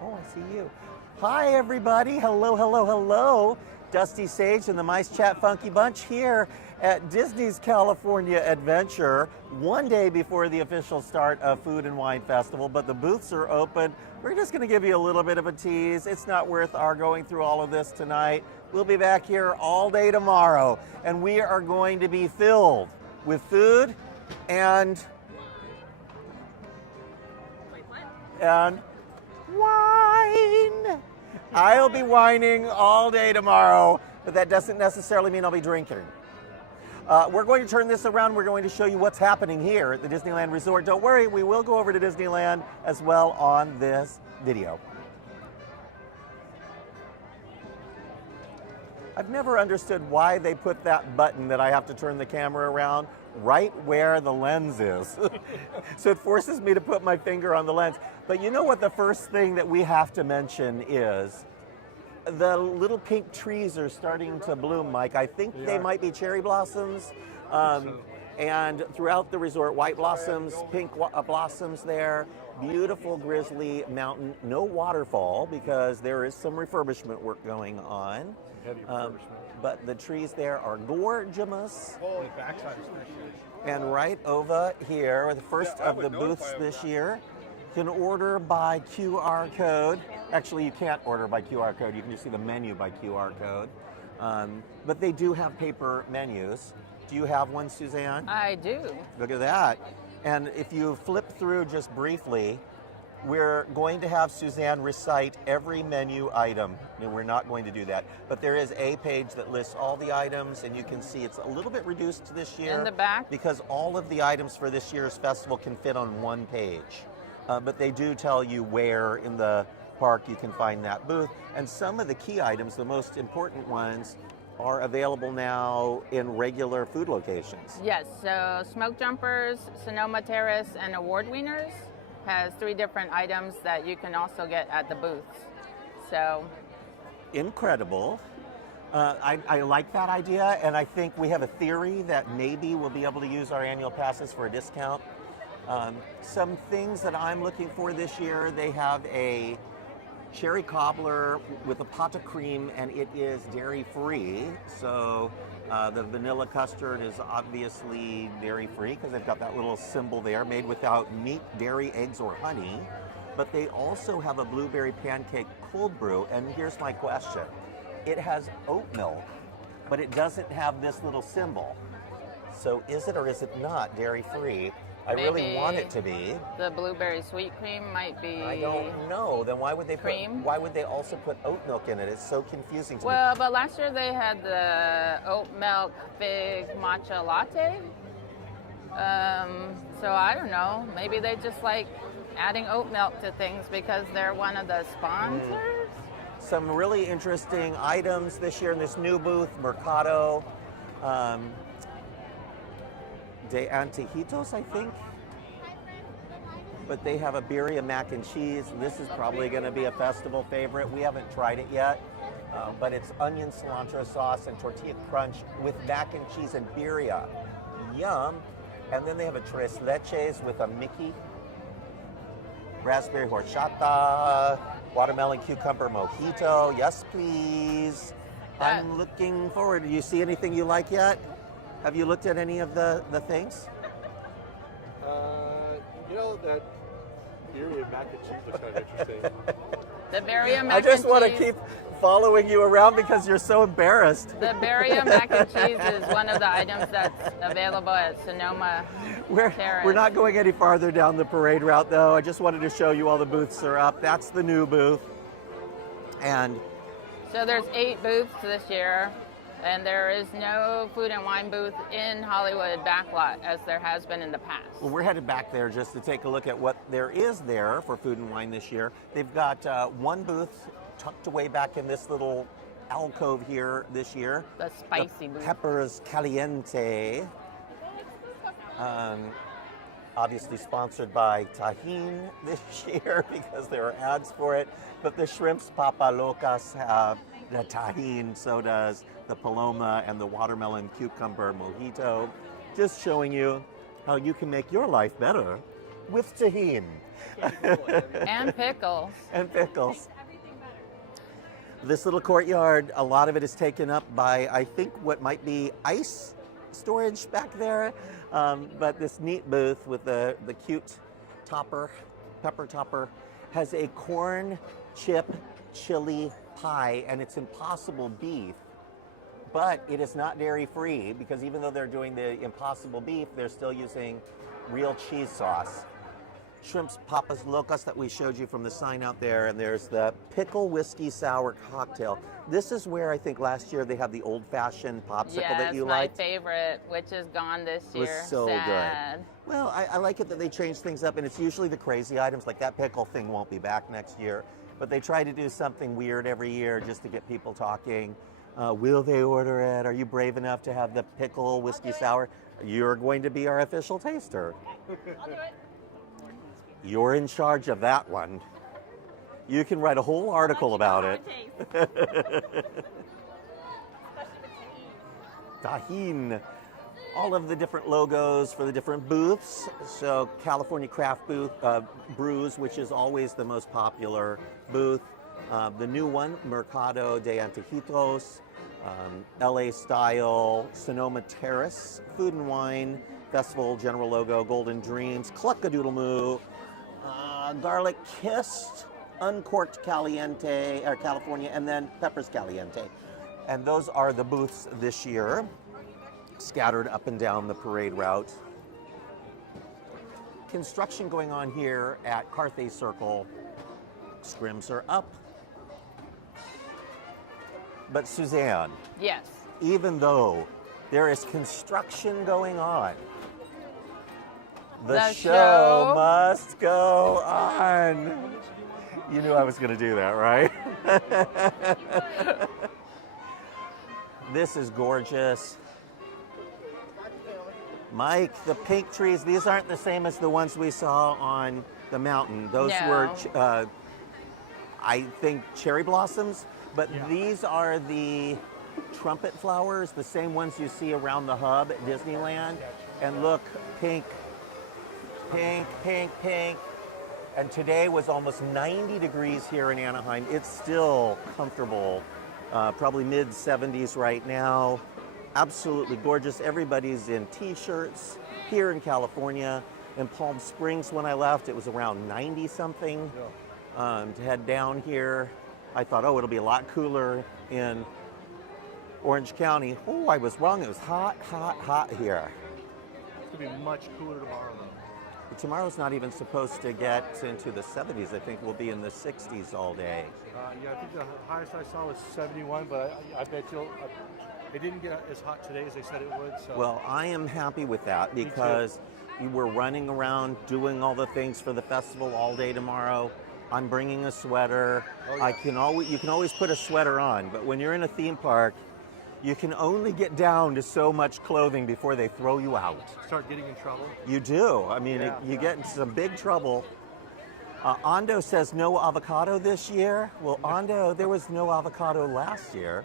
Oh, I see you. Hi, everybody. Hello, hello, hello. Dusty Sage and the Mice Chat Funky Bunch here at Disney's California Adventure, one day before the official start of Food and Wine Festival, but the booths are open. We're just going to give you a little bit of a tease. It's not worth our going through all of this tonight. We'll be back here all day tomorrow, and we are going to be filled with food and wine. I'll be whining all day tomorrow, but that doesn't necessarily mean I'll be drinking. We're going to turn this around. We're going to show you what's happening here at the Disneyland Resort. Don't worry, we will go over to Disneyland as well on this video. I've never understood why they put that button that I have to turn the camera around right where the lens is. So it forces me to put my finger on the lens. But you know what the first thing that we have to mention is? The little pink trees are starting to bloom, Mike. I think they might be cherry blossoms. And throughout the resort, white blossoms, pink blossoms there. Beautiful Grizzly Mountain. No waterfall because there is some refurbishment work going on. Heavy refurbishment. But the trees there are gorgeous. Holy backside is nice. And right over here, the first of the booths this year, you can order by QR code. Actually, you can't order by QR code. You can just see the menu by QR code. But they do have paper menus. Do you have one, Suzanne? I do. Look at that. And if you flip through just briefly, we're going to have Suzanne recite every menu item. No, we're not going to do that. But there is a page that lists all the items, and you can see it's a little bit reduced this year. In the back? Because all of the items for this year's festival can fit on one page. But they do tell you where in the park you can find that booth. And some of the key items, the most important ones, are available now in regular food locations. Yes, so Smoke Jumpers, Sonoma Terrace, and Award Wieners has 3 different items that you can also get at the booths. So incredible. I like that idea, and I think we have a theory that maybe we'll be able to use our annual passes for a discount. Some things that I'm looking for this year, they have a cherry cobbler with a pot of cream, and it is dairy-free. So the vanilla custard is obviously dairy-free because they've got that little symbol there, made without meat, dairy, eggs, or honey. But they also have a blueberry pancake cold brew, and here's my question. It has oat milk, but it doesn't have this little symbol. So is it or is it not dairy-free? I really want it to be. The blueberry sweet cream might be. I don't know. Then why would they cream? Why would they also put oat milk in it? It's so confusing to me. Well, but last year they had the oat milk fig matcha latte. So I don't know. Maybe they just like adding oat milk to things because they're one of the sponsors. Some really interesting items this year in this new booth, Mercado. De Antojitos, I think. But they have a birria mac and cheese. This is probably going to be a festival favorite. We haven't tried it yet, but it's onion cilantro sauce and tortilla crunch with mac and cheese and birria. Yum. And then they have a tres leches with a Mickey, raspberry horchata, watermelon cucumber mojito. Yes, please. I'm looking forward. Do you see anything you like yet? Have you looked at any of the things? You know, that birria mac and cheese looks kind of interesting. The birria mac and cheese. I just want to keep following you around because you're so embarrassed. The birria mac and cheese is one of the items that's available at Sonoma Terrace. We're not going any farther down the parade route, though. I just wanted to show you all the booths are up. That's the new booth. And so there's 8 booths this year. And there is no food and wine booth in Hollywood backlot as there has been in the past. Well, we're headed back there just to take a look at what there is there for food and wine this year. They've got one booth tucked away back in this little alcove here this year. The spicy booth. Peppers Caliente. Obviously sponsored by Tajín this year because there are ads for it. But the Shrimps Papa Locas have the Tajín, so does the Paloma and the watermelon cucumber mojito. Just showing you how you can make your life better with tahini. And pickles. And pickles. This little courtyard, a lot of it is taken up by, I think, what might be ice storage back there. But this neat booth with the cute topper, pepper topper, has a corn chip chili pie, and it's Impossible beef. But it is not dairy free, because even though they're doing the Impossible beef, they're still using real cheese sauce. Shrimps Papas Locas that we showed you from the sign out there, and there's the pickle whiskey sour cocktail. This is where I think last year they had the old-fashioned popsicle that you liked. Yeah, my favorite, which is gone this year. It was so Sad. good. Well, I like it that they change things up, and it's usually the crazy items, like that pickle thing won't be back next year. But they try to do something weird every year just to get people talking. Will they order it? Are you brave enough to have the pickle whiskey sour? You're going to be our official taster. I'll do it. You're in charge of that one. You can write a whole article about it. Tahine. All of the different logos for the different booths. So California Craft Booth, Brews, which is always the most popular booth. The new one, Mercado de Antojitos, LA Style, Sonoma Terrace, Food and Wine, Festival, General Logo, Golden Dreams, Cluck-a-Doodle-Moo, Garlic Kissed, Uncorked Caliente, or California, and then Peppers Caliente. And those are the booths this year, scattered up and down the parade route. Construction going on here at Carthay Circle. Scrims are up. But Suzanne, Yes. even though there is construction going on, the show must go on. You knew I was going to do that, right? This is gorgeous. Mike, the pink trees, these aren't the same as the ones we saw on the mountain. Those were, I think, cherry blossoms, but these are the trumpet flowers, the same ones you see around the hub at Disneyland. And look, pink, pink, pink, pink. And today was almost 90 degrees here in Anaheim. It's still comfortable, probably mid 70s right now. Absolutely gorgeous. Everybody's in t-shirts here in California. In Palm Springs when I left, it was around 90 something. To head down here, I thought, oh, it'll be a lot cooler in Orange County. Oh, I was wrong. It was hot, hot, hot here. It's going to be much cooler tomorrow, though. Tomorrow's not even supposed to get into the 70s. I think we'll be in the 60s all day. Yeah, I think the highest I saw was 71, but I bet it didn't get as hot today as they said it would. So. Well, I am happy with that because we're running around doing all the things for the festival all day tomorrow. I'm bringing a sweater. Oh, yeah. You can always put a sweater on, but when you're in a theme park, you can only get down to so much clothing before they throw you out. Start getting in trouble. You do. I mean, you get into some big trouble. Ando says no avocado this year. Well, Ando, there was no avocado last year,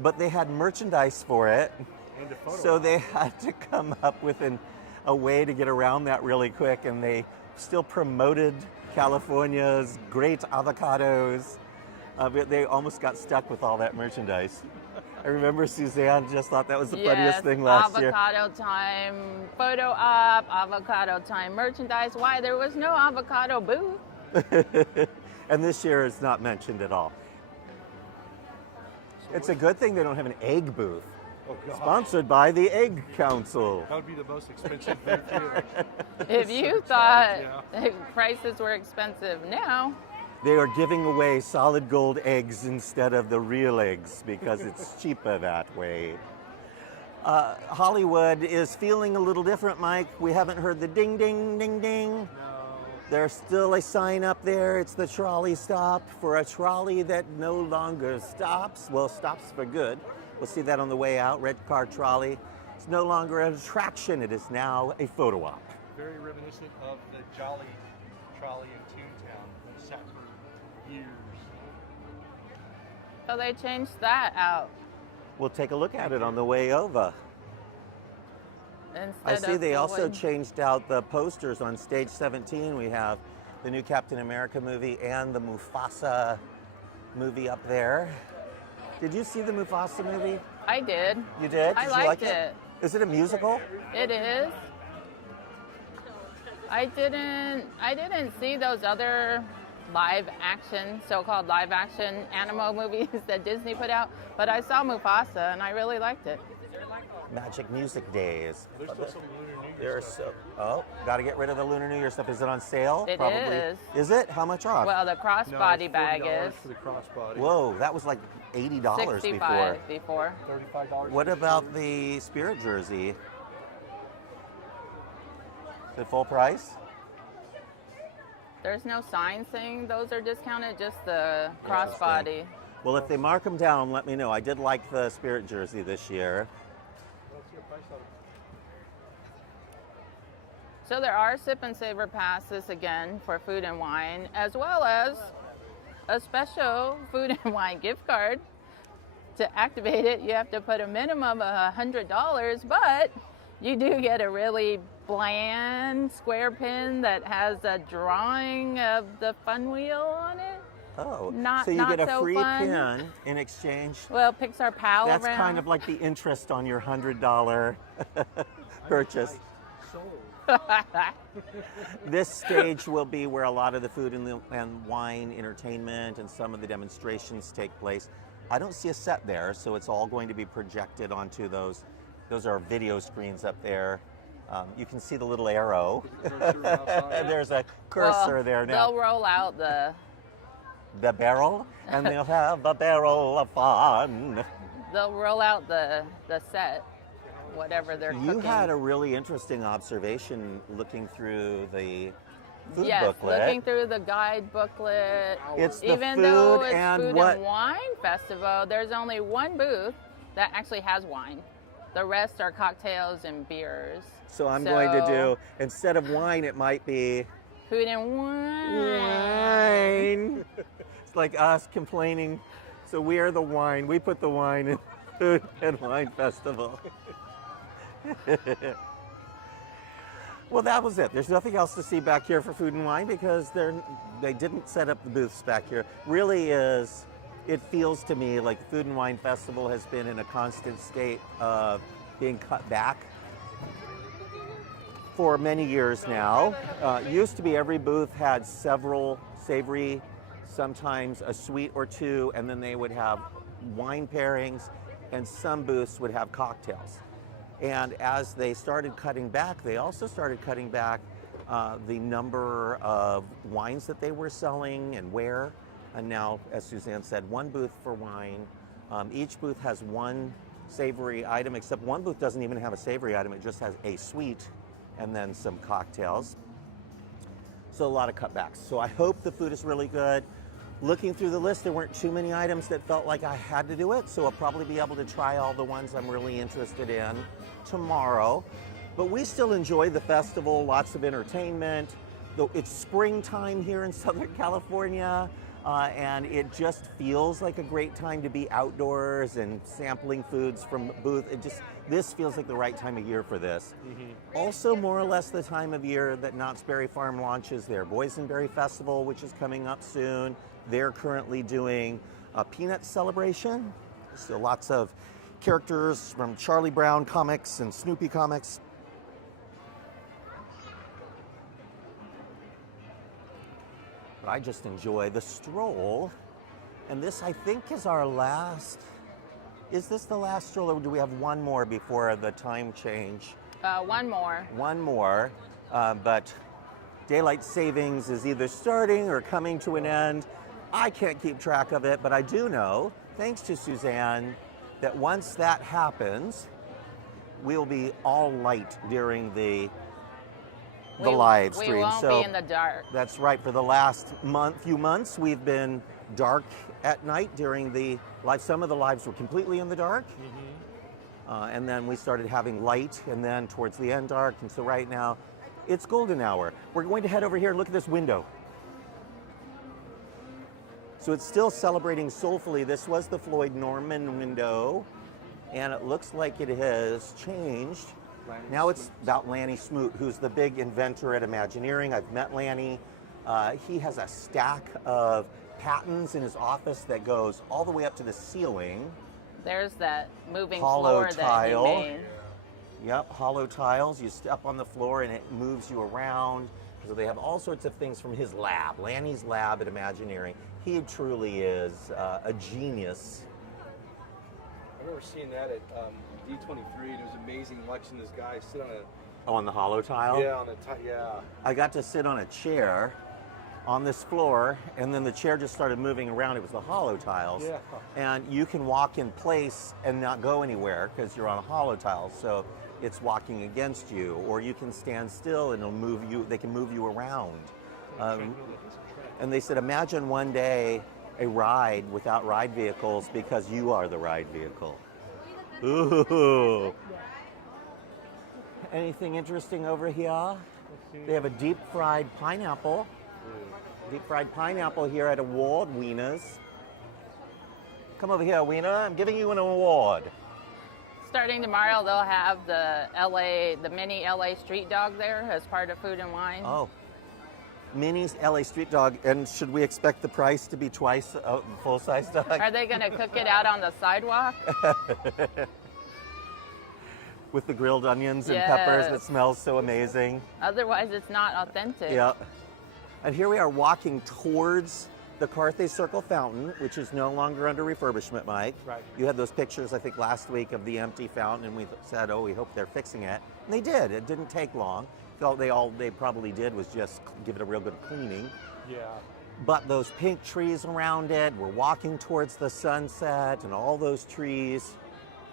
but they had merchandise for it. And a photo So they had to come up with a way to get around that really quick, and they still promoted California's great avocados. But they almost got stuck with all that merchandise. I remember Suzanne just thought that was the funniest thing last year. Avocado time photo op, avocado time merchandise. Why? There was no avocado booth. And this year it's not mentioned at all. It's a good thing they don't have an egg booth. Oh, God. Sponsored by the Egg Council. That would be the most expensive booth here. If you thought prices were expensive, no. They are giving away solid gold eggs instead of the real eggs because it's cheaper that way. Hollywood is feeling a little different, Mike. We haven't heard the ding, ding, ding, ding. No. There's still a sign up there. It's the trolley stop for a trolley that no longer stops. Well, stops for good. We'll see that on the way out. Red car trolley. It's no longer an attraction. It is now a photo op. Very reminiscent of the Jolly trolley in Toontown. That sat for years. So they changed that out. We'll take a look at it on the way over. Instead I see of they also wood. changed out the posters on stage 17. We have the new Captain America movie and the Mufasa movie up there. Did you see the Mufasa movie? I did. You did? I Did you liked like it. Is it a musical? It is. I didn't see those other so-called live action animal movies that Disney put out, but I saw Mufasa and I really liked it. Magic Music Days. There's still some Lunar New Year There's stuff. got to get rid of the Lunar New Year stuff. Is it on sale? It Probably. is. Is it? How much off? Well, the No, crossbody it's bag $40 is for the crossbody. Whoa, that was like $80 $65 before. before. $35. What about the Spirit jersey? Is it full price? There's no sign saying those are discounted, just the Interesting. crossbody. Well, if they mark them down, let me know. I did like the Spirit jersey this year. What's your price on it? So there are sip and savor passes again for food and wine, as well as a special food and wine gift card. To activate it, you have to put a minimum of $100, but you do get a really bland square pin that has a drawing of the fun wheel on it. Oh, Not- so you not get a so free fun. pin in exchange. Well, Pixar Pal That's around. kind of like the interest on your $100 purchase. Sold. This stage will be where a lot of the food and wine entertainment and some of the demonstrations take place. I don't see a set there, so it's all going to be projected onto those. Those are video screens up there. You can see the little arrow. Cursor outside. There's a cursor Well, there now. They'll roll out the The barrel, and they'll have a barrel of fun. set, whatever they're You cooking. had a really interesting observation looking through the food yes, booklet. looking through the guide booklet. It's the Even food though it's and food what and wine festival, there's only one booth that actually has wine. The rest are cocktails and beers. So I'm going to So- do, instead of wine, it might be Food and wine. wine. It's like us complaining. So we are the wine. We put the wine in Food and Wine Festival. Well, that was it. There's nothing else to see back here for food and wine because they didn't set up the booths back here. Really is, it feels to me like the Food and Wine Festival has been in a constant state of being cut back for many years now. Used to be every booth had several savory, sometimes a sweet or two, and then they would have wine pairings, and some booths would have cocktails. And as they started cutting back, they also started cutting back the number of wines that they were selling and where. And now, as Suzanne said, one booth for wine. Each booth has one savory item, except one booth doesn't even have a savory item. It just has a sweet and then some cocktails. So a lot of cutbacks. So I hope the food is really good. Looking through the list, there weren't too many items that felt like I had to do it, so I'll probably be able to try all the ones I'm really interested in tomorrow. But we still enjoy the festival, lots of entertainment. It's springtime here in Southern California, and it just feels like a great time to be outdoors and sampling foods from booth. This feels like the right time of year for this. Mm-hmm. Also, more or less the time of year that Knott's Berry Farm launches their Boysenberry Festival, which is coming up soon. They're currently doing a peanut celebration. So lots of characters from Charlie Brown comics and Snoopy comics. But I just enjoy the stroll. And this, I think, is our last. Is this the last stroll, or do we have one more before the time change? One more. One more, but daylight savings is either starting or coming to an end. I can't keep track of it, but I do know, thanks to Suzanne, that once that happens, we'll be all light during the live stream. We won't be in the dark. That's right. For the last few months, we've been dark at night during the live. Some of the lives were completely in the dark. Mm-hmm. And then we started having light, and then towards the end dark. And so right now, it's golden hour. We're going to head over here and look at this window. So it's still celebrating soulfully. This was the Floyd Norman window, and it looks like it has changed Lanny Now it's Smoot. about Lanny Smoot, who's the big inventor at Imagineering. I've met Lanny. He has a stack of patents in his office that goes all the way up to the ceiling. There's that moving Hollow floor tile. that he made. Yep, hollow tiles. You step on the floor and it moves you around. So they have all sorts of things from his lab, Lanny's lab at Imagineering. He truly is a genius. I remember seeing that at D23, and it was amazing watching this guy sit on a Oh, on the hollow tile? yeah. I got to sit on a chair on this floor, and then the chair just started moving around. It was the hollow tiles. Yeah. And you can walk in place and not go anywhere because you're on a hollow tile. So it's walking against you, or you can stand still and it'll move you. They can move you around. And they said, imagine one day a ride without ride vehicles because you are the ride vehicle. Ooh. Anything interesting over here? They have a deep fried pineapple. Deep fried pineapple here at Award Wieners. Come over here, Wiener. I'm giving you an award. Starting tomorrow, they'll have the mini LA street dog there as part of Food and Wine. Oh. Mini LA street dog. And should we expect the price to be twice a full-size dog? Are they going to cook it out on the sidewalk? With the grilled onions and Yes. peppers that smells so amazing. Otherwise, it's not authentic. Yeah. And here we are walking towards the Carthay Circle fountain, which is no longer under refurbishment, Mike. Right. You had those pictures, I think, last week of the empty fountain, and we said, oh, we hope they're fixing it. And they did. It didn't take long. All they probably did was just give it a real good cleaning. Yeah. But those pink trees around it, we're walking towards the sunset and all those trees.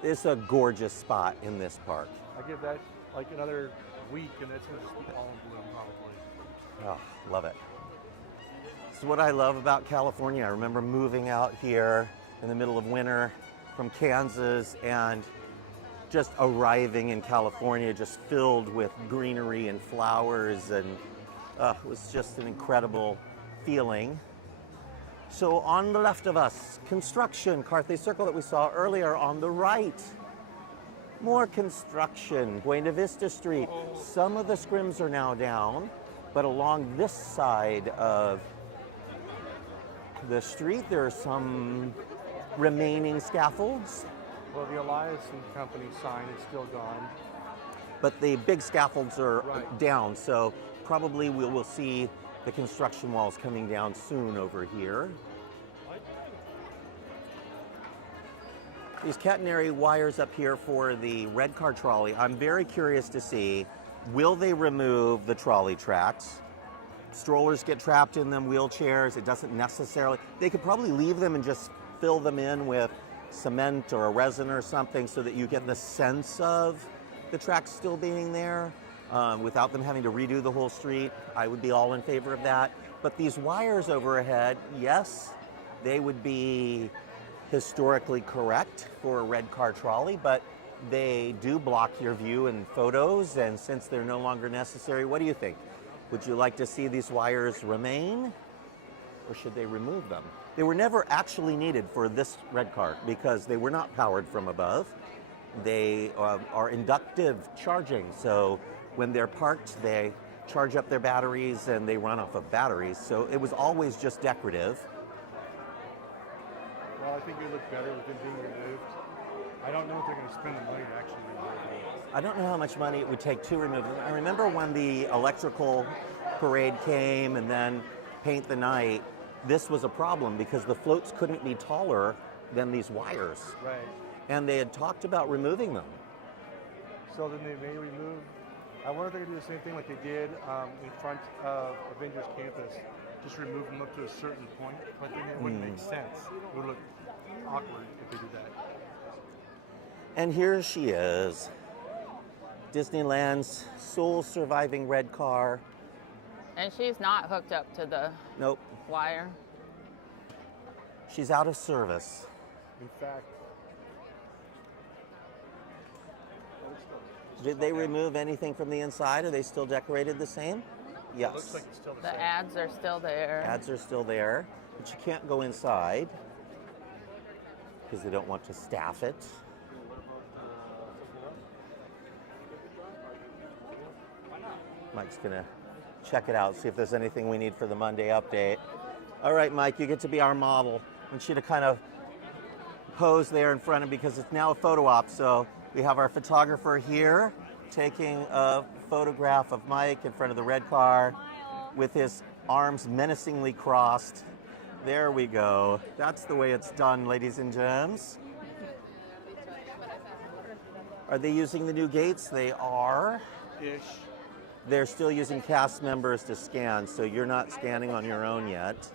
It's a gorgeous spot in this park. I give that like another week, and it's going to just be all in bloom, probably. Oh, love it. This is what I love about California. I remember moving out here in the middle of winter from Kansas and just arriving in California just filled with greenery and flowers, and it was just an incredible feeling. So on the left of us, construction, Carthay Circle that we saw earlier. On the right, more construction, Buena Vista Street. Some of the scrims are now down, but along this side of the street, there are some remaining scaffolds, Well, the Elias and Company sign is still gone. but the big scaffolds are Right. down, so probably we will see the construction walls coming down soon over here. These catenary wires up here for the red car trolley, I'm very curious to see, will they remove the trolley tracks? Strollers get trapped in them, wheelchairs, it doesn't necessarily, they could probably leave them and just fill them in with cement or a resin or something so that you get the sense of the tracks still being there without them having to redo the whole street. I would be all in favor of that. But these wires overhead, yes, they would be historically correct for a red car trolley, but they do block your view in photos, and since they're no longer necessary, what do you think? Would you like to see these wires remain, or should they remove them? They were never actually needed for this red car because they were not powered from above. They are inductive charging, so when they're parked, they charge up their batteries and they run off of batteries, so it was always just decorative. Well, I think it would look better with them being removed. I don't know if they're going to spend the money to actually remove them. I don't know how much money it would take to remove them. I remember when the electrical parade came and then Paint the Night, this was a problem because the floats couldn't be taller than these wires. Right. And they had talked about removing them. So then they may remove. I wonder if they're going to do the same thing like they did in front of Avengers Campus. Just remove them up to a certain point, but then it wouldn't make sense. It would look awkward if they did that. And here she is, Disneyland's sole surviving red car. And she's not hooked up to the Nope, wire. she's out of service. In fact, Did they remove anything from the inside? Are they still decorated the same? Yes. it looks like it's still the The same. ads are still there. Ads are still there, but you can't go inside because they don't want to staff it. Mike's gonna check it out, see if there's anything we need for the Monday update. All right, Mike, you get to be our model. I want you to kind of pose there in front of, because it's now a photo op. So we have our photographer here taking a photograph of Mike in front of the red car with his arms menacingly crossed. There we go. That's the way it's done, ladies and gents. Are they using the new gates? They are. Ish. They're still using cast members to scan, so you're not scanning on your own yet.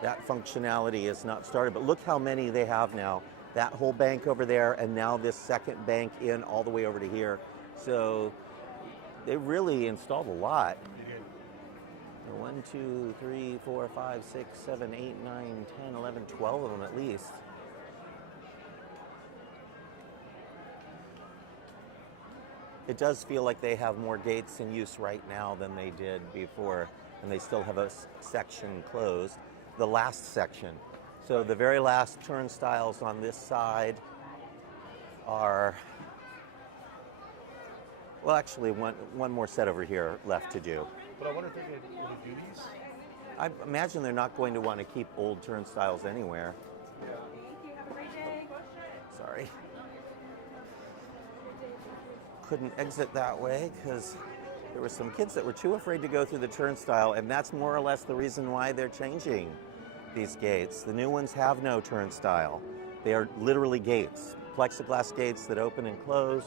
That functionality is not started, but look how many they have now. That whole bank over there, and now this second bank in all the way over to here. So they really installed a lot. 1, 2, 3, 4, 5, 6, 7, 8, 9, 10, 11, 12 of them at least. It does feel like they have more gates in use right now than they did before, and they still have a section closed. The last section. So the very last turnstiles on this side are, well, actually one more set over here left to do. But I wonder if they could do these. I imagine they're not going to want to keep old turnstiles anywhere. Sorry. Couldn't exit that way because there were some kids that were too afraid to go through the turnstile, and that's more or less the reason why they're changing these gates. The new ones have no turnstile. They are literally gates, plexiglass gates that open and close,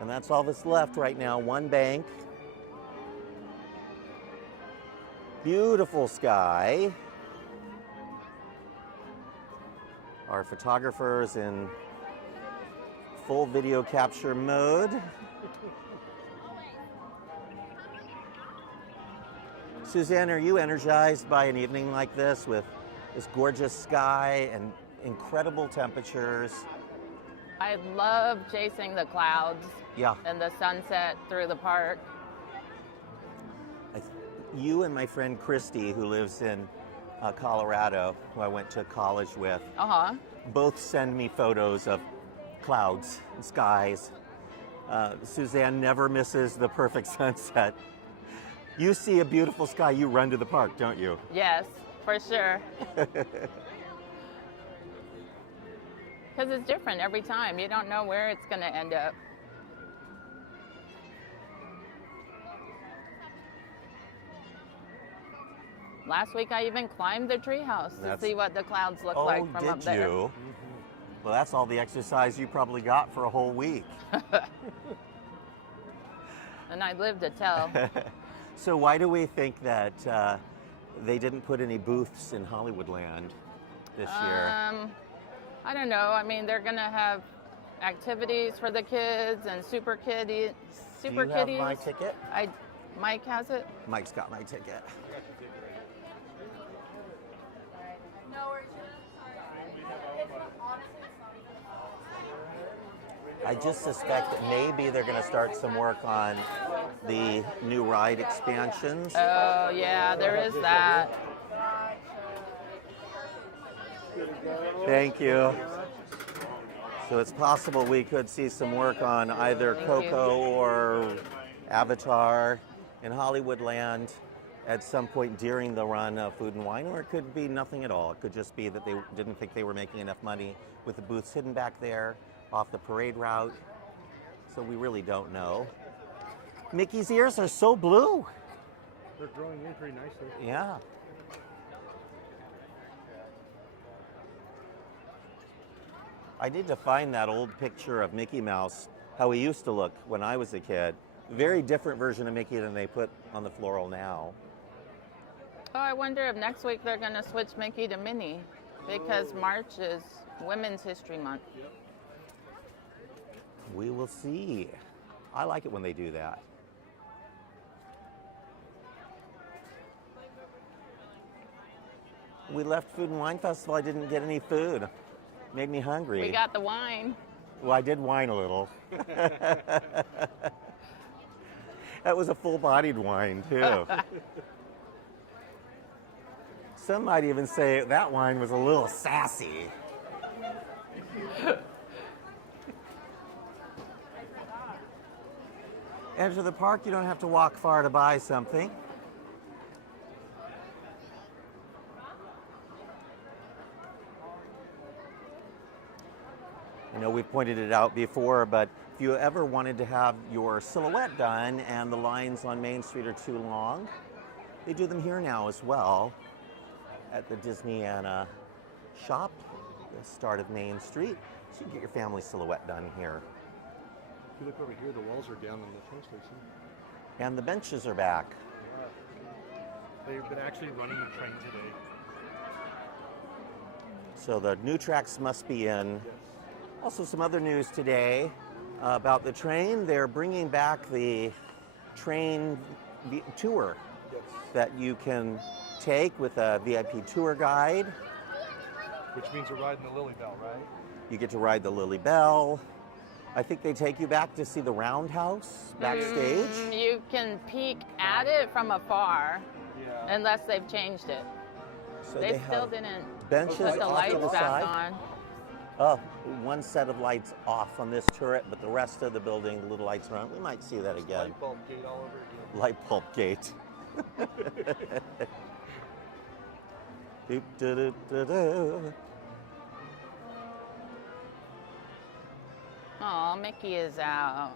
and that's all that's left right now. One bank. Beautiful sky. Our photographers in full video capture mode. Suzanne, are you energized by an evening like this with this gorgeous sky and incredible temperatures? I love chasing the clouds Yeah. and the sunset through the park. You and my friend Christy, who lives in Colorado, who I went to college with, both send me photos of clouds and skies. Suzanne never misses the perfect sunset. You see a beautiful sky, you run to the park, don't you? Yes, for sure. Because it's different every time. You don't know where it's going to end up. Last week I even climbed the treehouse to see what the clouds look like from up there. Oh, did you? Well, that's all the exercise you probably got for a whole week. And I lived to tell. So why do we think that they didn't put any booths in Hollywoodland this year? I don't know. I mean, they're going to have activities for the kids and super kiddies. Do you have my ticket? Mike has it. Mike's got my ticket. I just suspect that maybe they're going to start some work on the new ride expansions. Oh, yeah, there is that. Thank you. So it's possible we could see some work on either Coco or Avatar in Hollywoodland at some point during the run of Food and Wine, or it could be nothing at all. It could just be that they didn't think they were making enough money with the booths hidden back there off the parade route. So we really don't know. Mickey's ears are so blue. They're growing in pretty nicely. Yeah. I need to find that old picture of Mickey Mouse, how he used to look when I was a kid. Very different version of Mickey than they put on the floral now. Oh, I wonder if next week they're going to switch Mickey to Minnie, because March is Women's History Month. We will see. I like it when they do that. We left Food and Wine Festival. I didn't get any food. Made me hungry. We got the wine. Well, I did whine a little. That was a full-bodied wine, too. Some might even say that wine was a little sassy. Enter the park. You don't have to walk far to buy something. I know we've pointed it out before, but if you ever wanted to have your silhouette done and the lines on Main Street are too long, they do them here now as well at the Disneyland shop, the start of Main Street. So you can get your family silhouette done here. If you look over here, the walls are down on the train station. And the benches are back. They've been actually running the train today. So the new tracks must be in. Yes. Also some other news today about the train. They're bringing back the train tour that you can take with a VIP tour guide. Which means you're riding the Lily Bell, right? You get to ride the Lily Bell. I think they take you back to see the Roundhouse backstage. You can peek at it from afar, Yeah. unless they've changed it. So They still have didn't benches put the off lights to the back side. on. Oh, one set of lights off on this turret, but the rest of the building, the little lights around. We might see that again. Light bulb gate all over again. Light bulb gate. Doop, doo, doo, doo, doo. Oh, Mickey is out.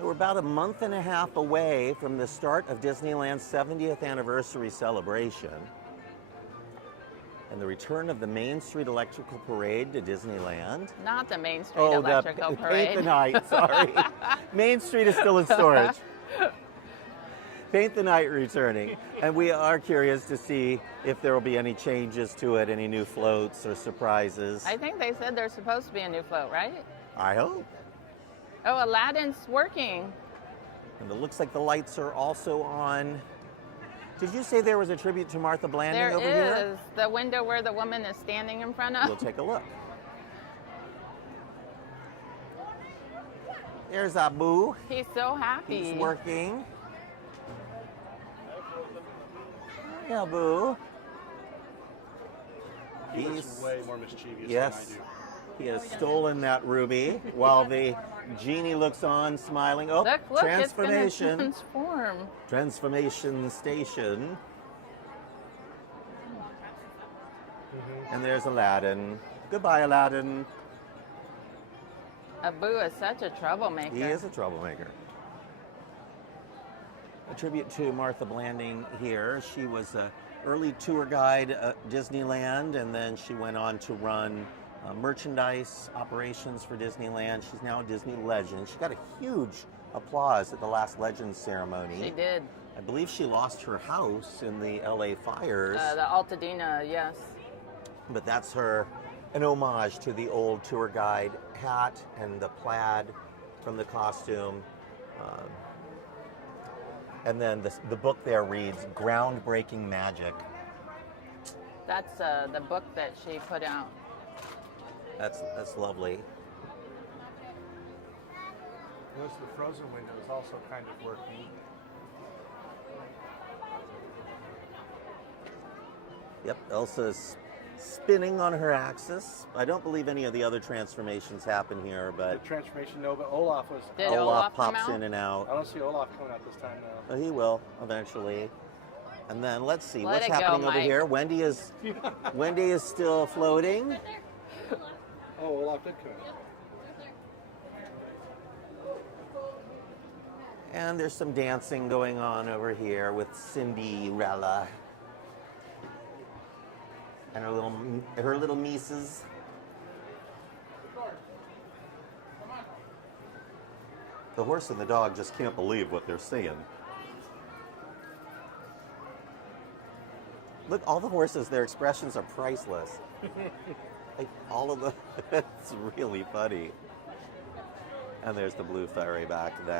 We're about a month and a half away from the start of Disneyland's 70th anniversary celebration and the return of the Main Street Electrical Parade to Disneyland. Not the Main Street Oh, Electrical the Parade. Paint the Night, sorry. Main Street is still in storage. Paint the Night returning. And we are curious to see if there will be any changes to it, any new floats or surprises. I think they said there's supposed to be a new float, right? I hope. Oh, Aladdin's working. And it looks like the lights are also on. Did you say there was a tribute to Martha Blanding There over here? is the window where the woman is standing in front of. We'll take a look. There's Abu. He's so happy. He's working. Hi, Abu. He looks way more mischievous Yes. than I do. He has stolen that ruby while the genie looks on, smiling. Oh, Look, transformation. it's gonna transform. Transformation station. And there's Aladdin. Goodbye, Aladdin. Abu is such a troublemaker. He is a troublemaker. A tribute to Martha Blanding here. She was an early tour guide at Disneyland, and then she went on to run merchandise operations for Disneyland. She's now a Disney legend. She got a huge applause at the last Legends ceremony. She did. I believe she lost her house in the LA fires, The Altadena, yes. but that's her, an homage to the old tour guide hat and the plaid from the costume. And then the book there reads, Groundbreaking Magic. That's the book that she put out. That's lovely. Notice the frozen window is also kind of working. Yep, Elsa's spinning on her axis. I don't believe any of the other transformations happen here, The but transformation, no, but Olaf was. Did Olaf Olaf come pops out? in and out. I don't see Olaf coming out this time though. He will eventually. And then let's see Let what's it go, happening over Mike. here. Wendy is still floating. Oh, Olaf did come out. And there's some dancing going on over here with Cinderella and her little nieces. The horse and the dog just can't believe what they're seeing. Look, all the horses, their expressions are priceless. Like, all of them, it's really funny. And there's the blue fairy back there.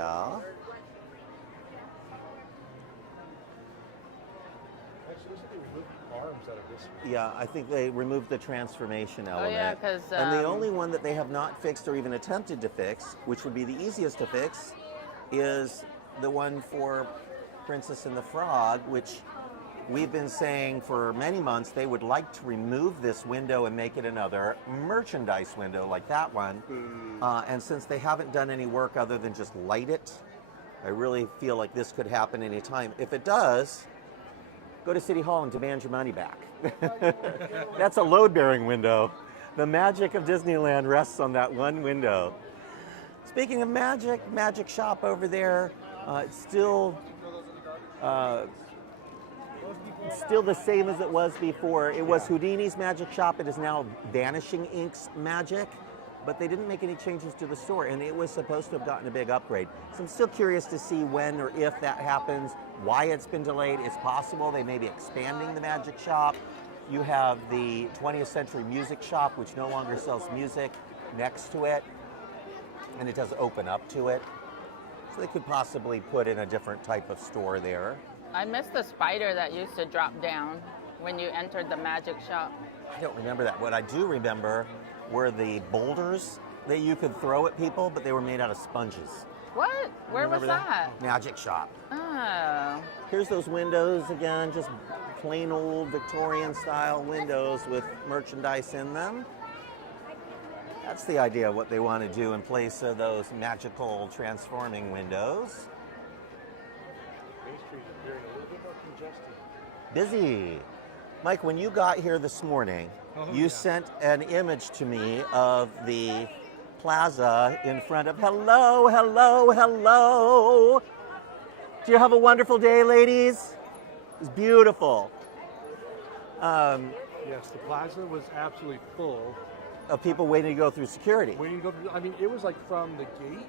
Actually, looks like they removed arms out of this one. Yeah, I think they removed the transformation element. yeah, 'cause, and the only one that they have not fixed or even attempted to fix, which would be the easiest to fix, is the one for Princess and the Frog, which we've been saying for many months they would like to remove this window and make it another merchandise window like that one. And since they haven't done any work other than just light it, I really feel like this could happen anytime. If it does, go to City Hall and demand your money back. That's a load-bearing window. The magic of Disneyland rests on that one window. Speaking of magic, Magic Shop over there, it's still the same as it was before. It was Houdini's Magic Shop. It is now Vanishing Ink's Magic, but they didn't make any changes to the store, and it was supposed to have gotten a big upgrade. So I'm still curious to see when or if that happens, why it's been delayed. It's possible they may be expanding the Magic Shop. You have the 20th Century Music Shop, which no longer sells music, next to it, and it does open up to it. So they could possibly put in a different type of store there. I miss the spider that used to drop down when you entered the Magic Shop. I don't remember that. What I do remember were the boulders that you could throw at people, but they were made out of sponges. What? Where was Remember that? Magic Shop. Oh. Here's those windows again, just plain old Victorian style windows with merchandise in them. That's the idea of what they want to do in place of those magical transforming windows. Main Street is appearing a little bit more congested. Busy. Mike, when you got here this morning, you sent an image to me of the plaza in front of hello, hello, hello. Do you have a wonderful day, ladies? It's beautiful. Yes, the plaza was absolutely full. Of people waiting to go through security. Waiting to go through, I mean, it was like from the gate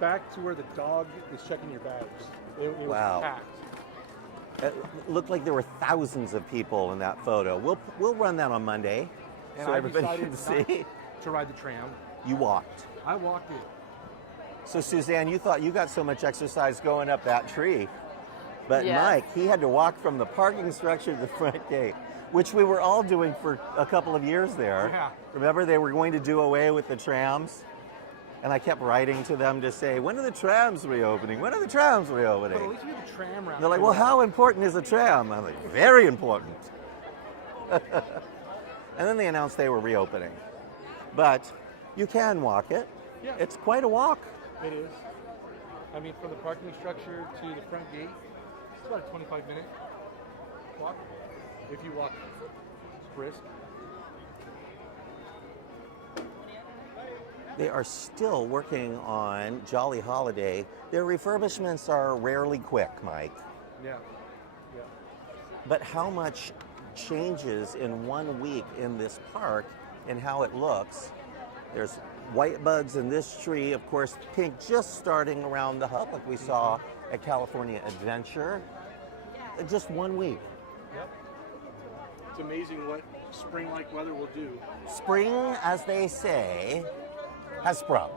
back to where the dog is checking your bags. It Wow. was packed. It looked like there were thousands of people in that photo. We'll run that on Monday, And so I everybody decided can not see. to ride the tram. You walked. I walked it. So Suzanne, you thought you got so much exercise going up that tree, but Yes. Mike, he had to walk from the parking structure to the front gate, which we were all doing for a couple of years there. Yeah. Remember, they were going to do away with the trams, and I kept writing to them to say, when are the trams reopening? When are the trams But at reopening? least we had the tram route. They're like, well, how important is a tram? I'm like, very important. And then they announced they were reopening. But you can walk it. Yeah. It's quite a walk. It is. I mean, from the parking structure to the front gate, it's about a 25-minute walk. If you walk brisk. They are still working on Jolly Holiday. Their refurbishments are rarely quick, Mike. Yeah. Yeah. But how much changes in 1 week in this park and how it looks. There's white buds in this tree, of course, pink just starting around the hub like we saw at California Adventure. Just 1 week. Yep. It's amazing what spring-like weather will do. Spring, as they say, has sprung.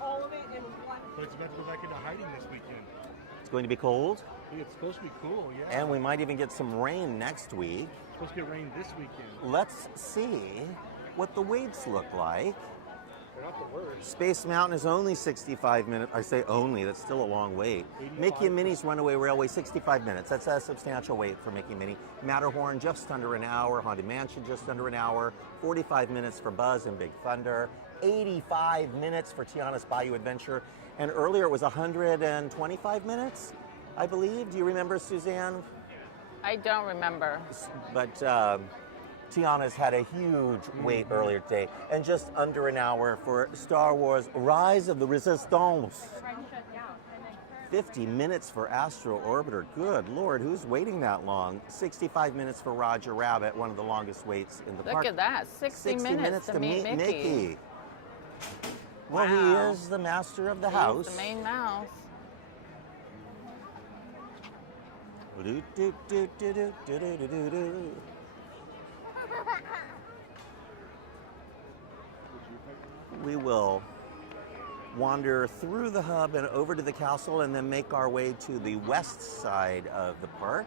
But it's about to go back into hiding this weekend. It's going to be cold, I think it's supposed to be cool, yeah. and we might even get some rain next week. It's supposed to get rain this weekend. Let's see what the waits look like. They're not the worst. Space Mountain is only 65 minutes. I say only, that's still a long wait. 85. Mickey and Minnie's Runaway Railway, 65 minutes. That's a substantial wait for Mickey and Minnie. Matterhorn, just under an hour. Haunted Mansion, just under an hour. 45 minutes for Buzz and Big Thunder. 85 minutes for Tiana's Bayou Adventure. And earlier it was 125 minutes, I believe. Do you remember, Suzanne? I don't remember. But Tiana's had a huge wait earlier today, and just under an hour for Star Wars Rise of the Resistance. 50 minutes for Astro Orbiter. Good Lord, who's waiting that long? 65 minutes for Roger Rabbit, one of the longest waits in the park. Look at that, 60 minutes to meet Mickey. Well, Wow. he is the master of the He's house. the main mouse. We will wander through the hub and over to the castle and then make our way to the west side of the park.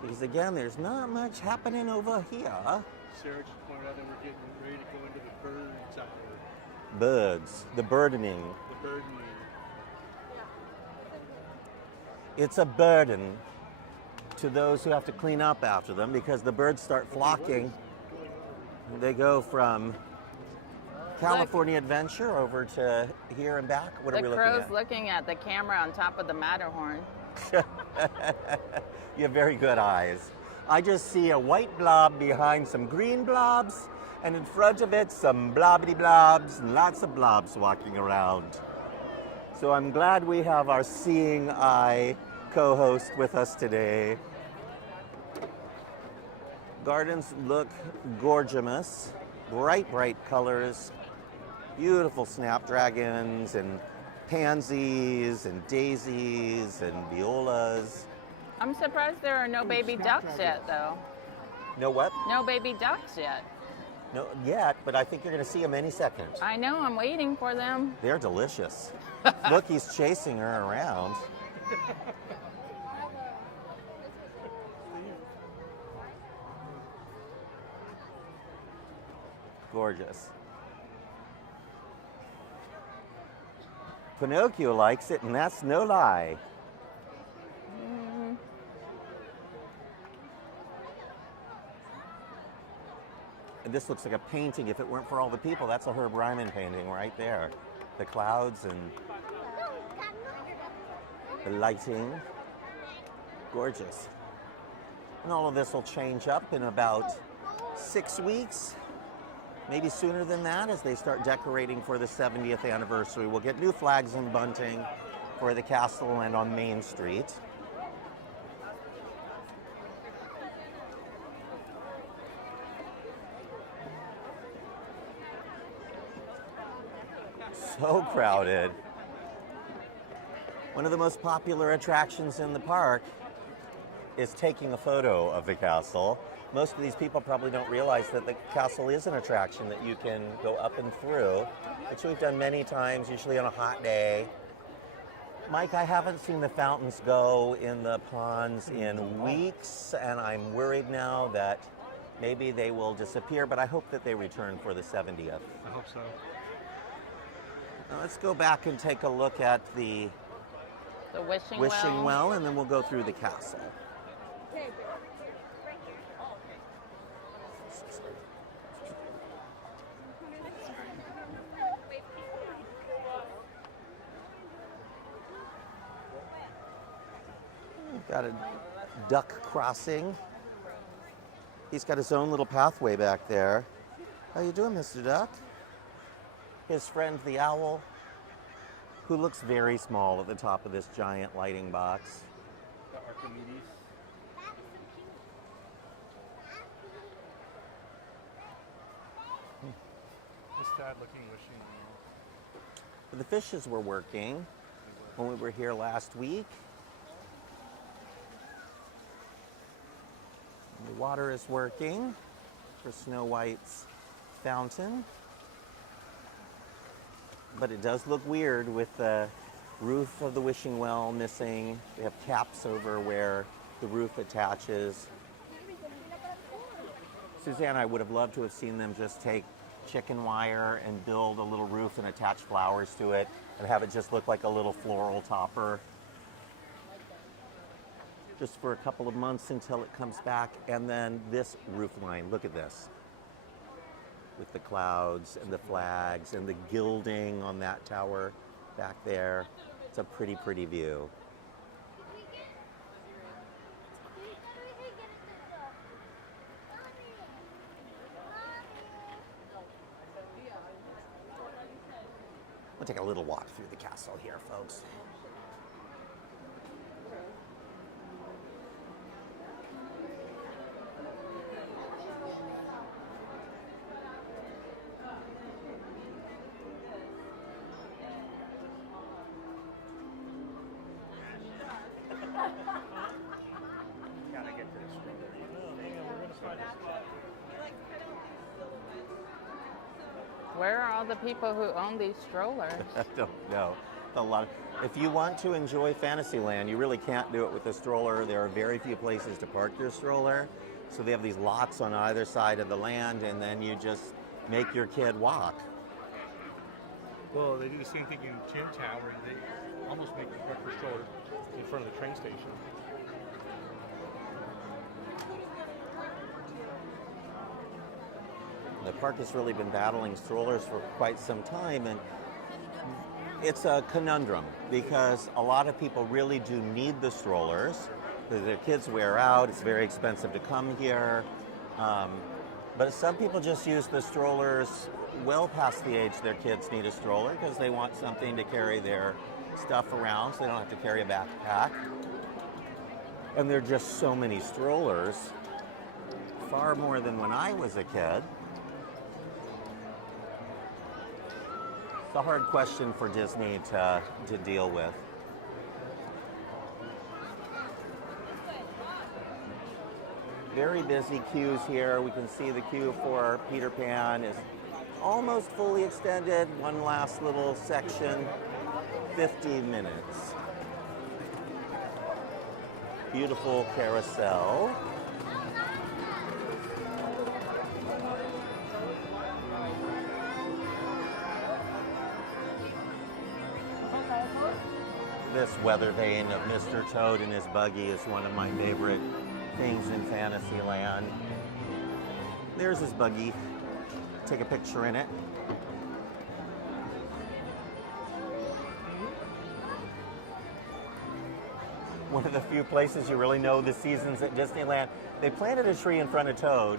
Because again, there's not much happening over here. Sarah just pointed out that we're getting ready to go into the bird tower. Birds, the burdening. The bird meeting. It's a burden to those who have to clean up after them because the birds start flocking. They go from California Adventure over to here and back. What are we The looking crow's at? looking at the camera on top of the Matterhorn. You have very good eyes. I just see a white blob behind some green blobs, and in front of it, some blobbity blobs, lots of blobs walking around. So I'm glad we have our seeing eye co-host with us today. Gardens look gorgeous, bright, bright colors, beautiful snapdragons and pansies and daisies and violas. I'm surprised there are no baby ducks yet, though. No what? No baby ducks yet. No yet, but I think you're going to see them any second. I know, I'm waiting for them. They're delicious. Look, he's chasing her around. Gorgeous. Pinocchio likes it, and that's no lie. And this looks like a painting. If it weren't for all the people, that's a Herb Ryman painting right there. The clouds and the lighting. Gorgeous. And all of this will change up in about 6 weeks, maybe sooner than that, as they start decorating for the 70th anniversary. We'll get new flags and bunting for the castle and on Main Street. So crowded. One of the most popular attractions in the park is taking a photo of the castle. Most of these people probably don't realize that the castle is an attraction that you can go up and through, which we've done many times, usually on a hot day. Mike, I haven't seen the fountains go in the ponds in weeks, and I'm worried now that maybe they will disappear, but I hope that they return for the 70th. I hope so. Now let's go back and take a look at the wishing well, and then we'll go through the castle. We've got a duck crossing. He's got his own little pathway back there. How you doing, Mr. Duck? His friend, the owl, who looks very small at the top of this giant lighting box. The Archimedes. The sad-looking wishing well. But the fishes were working when we were here last week. The water is working for Snow White's fountain. But it does look weird with the roof of the wishing well missing. We have caps over where the roof attaches. Suzanne, I would have loved to have seen them just take chicken wire and build a little roof and attach flowers to it and have it just look like a little floral topper. Just for a couple of months until it comes back. And then this roof line, look at this. With the clouds and the flags and the gilding on that tower back there. It's a pretty, pretty view. We'll take a little walk through the castle here, folks. Where are all the people who own these strollers? I don't know. If you want to enjoy Fantasyland, you really can't do it with a stroller. There are very few places to park your stroller. So they have these lots on either side of the land, and then you just make your kid walk. Well, they do the same thing in Chin Tower. They almost make the breakfast stroller in front of the train station. park has really been battling strollers for quite some time, and it's a conundrum because a lot of people really do need the strollers. Their kids wear out, it's very expensive to come here. But some people just use the strollers well past the age their kids need a stroller because they want something to carry their stuff around so they don't have to carry a backpack. And there are just so many strollers, far more than when I was a kid. It's a hard question for Disney to deal with. Very busy queues here. We can see the queue for Peter Pan is almost fully extended. One last little section, 50 minutes. Beautiful carousel. This weather vane of Mr. Toad and his buggy is one of my favorite things in Fantasyland. There's his buggy. Take a picture in it. One of the few places you really know the seasons at Disneyland. They planted a tree in front of Toad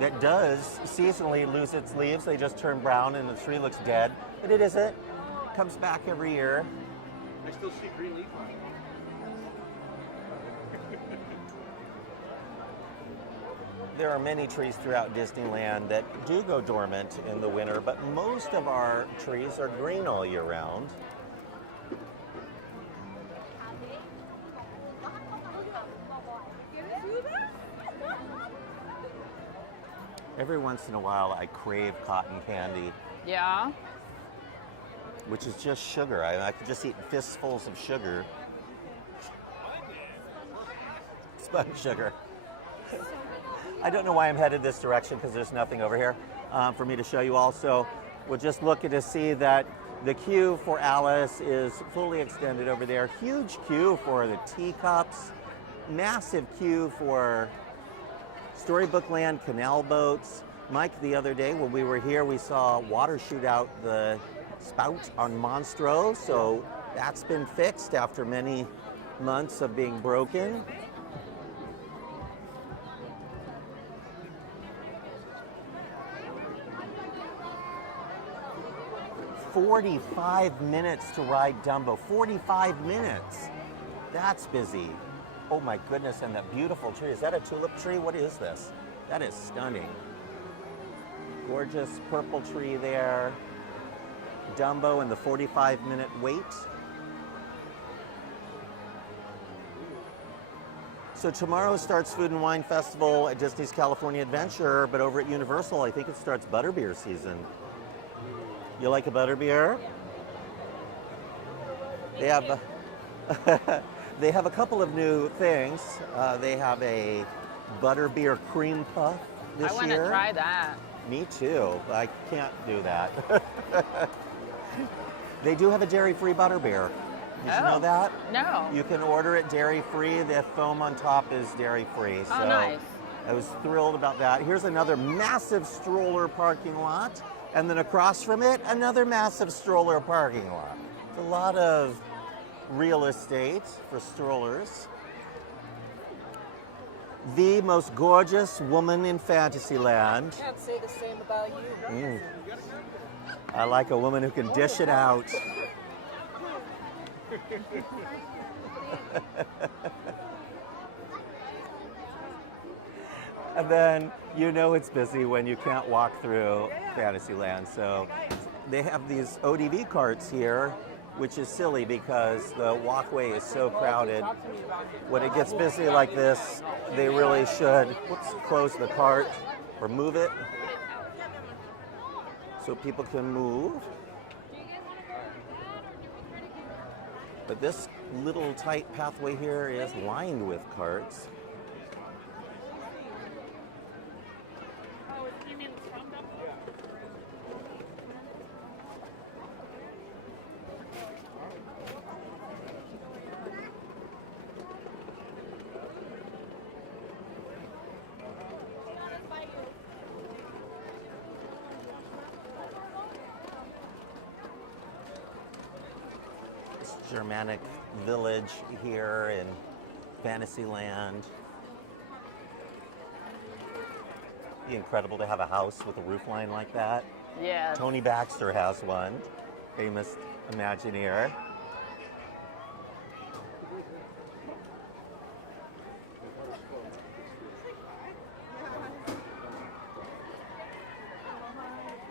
that does seasonally lose its leaves. They just turn brown and the tree looks dead. But it isn't. It comes back every year. I still see green leaf on it. There are many trees throughout Disneyland that do go dormant in the winter, but most of our trees are green all year round. Every once in a while, I crave cotton candy, Yeah. which is just sugar. I could just eat fistfuls of sugar. Sponge sugar. I don't know why I'm headed this direction because there's nothing over here for me to show you all. So we'll just look to see that the queue for Alice is fully extended over there. Huge queue for the teacups. Massive queue for Storybook Land canal boats. Mike, the other day when we were here, we saw water shoot out the spout on Monstro. So that's been fixed after many months of being broken. 45 minutes to ride Dumbo. 45 minutes. That's busy. Oh my goodness, and that beautiful tree. Is that a tulip tree? What is this? That is stunning. Gorgeous purple tree there. Dumbo and the 45-minute wait. So tomorrow starts Food and Wine Festival at Disney's California Adventure, but over at Universal, I think it starts butterbeer season. You like a butterbeer? They have they have a couple of new things. They have a butterbeer cream puff this I want year. to try that. Me too. I can't do that. They do have a dairy-free butterbeer. Did you know that? No. You can order it dairy-free. The foam on top is dairy-free. Oh, nice. I was thrilled about that. Here's another massive stroller parking lot. And then across from it, another massive stroller parking lot. It's a lot of real estate for strollers. The most gorgeous woman in Fantasyland. Can't say the same about you. I like a woman who can dish it out. And then you know it's busy when you can't walk through Fantasyland. So they have these ODV carts here, which is silly because the walkway is so crowded. When it gets busy like this, they really should close the cart or move it so people can move. But this little tight pathway here is lined with carts. Germanic village here in Fantasyland. Be incredible to have a house with a roof line like that. Yeah. Tony Baxter has one, famous Imagineer.